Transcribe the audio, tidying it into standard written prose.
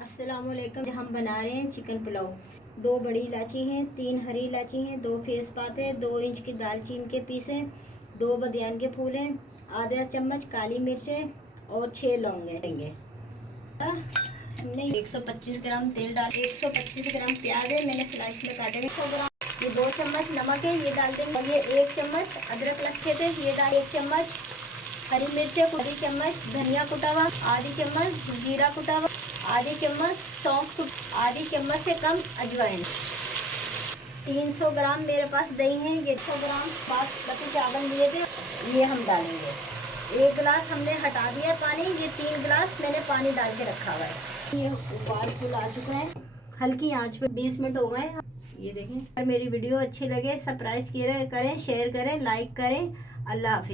अस्सलामुअलैकुम। हम बना रहे हैं चिकन पुलाव। 2 बड़ी इलायची हैं, 3 हरी इलायची हैं, 2 तेज़पात है, 2 इंच की दालचीनी के पीस हैं, 2 बदियान के फूल हैं, आधा चम्मच काली मिर्च है और 6 लौंग लेंगे। हमने 125 ग्राम तेल डाल, 125 ग्राम प्याज है, मैंने स्लाइस में काटे। 100 ग्राम ये 2 चम्मच नमक है, ये डाल देंगे। और ये 1 चम्मच अदरक लहसुन थे, ये डाल। 1 चम्मच हरी मिर्च है, आधी चम्मच धनिया कुटा हुआ, आधी चम्मच जीरा कुटा हुआ, आधी चम्मच सौंफ, आधी चम्मच से कम अजवाइन। 300 ग्राम मेरे पास दही है। ये 100 ग्राम बासमती चावल लिए थे, ये हम डालेंगे। 1 गिलास हमने हटा दिया पानी, ये 3 गिलास मैंने पानी डाल के रखा हुआ है। ये उबाल फूल आ चुका है, हल्की आंच पे 20 मिनट हो गए। ये देखें। अगर मेरी वीडियो अच्छी लगे सब्सक्राइब करें, शेयर करें, लाइक करें। अल्लाह हाफिज़।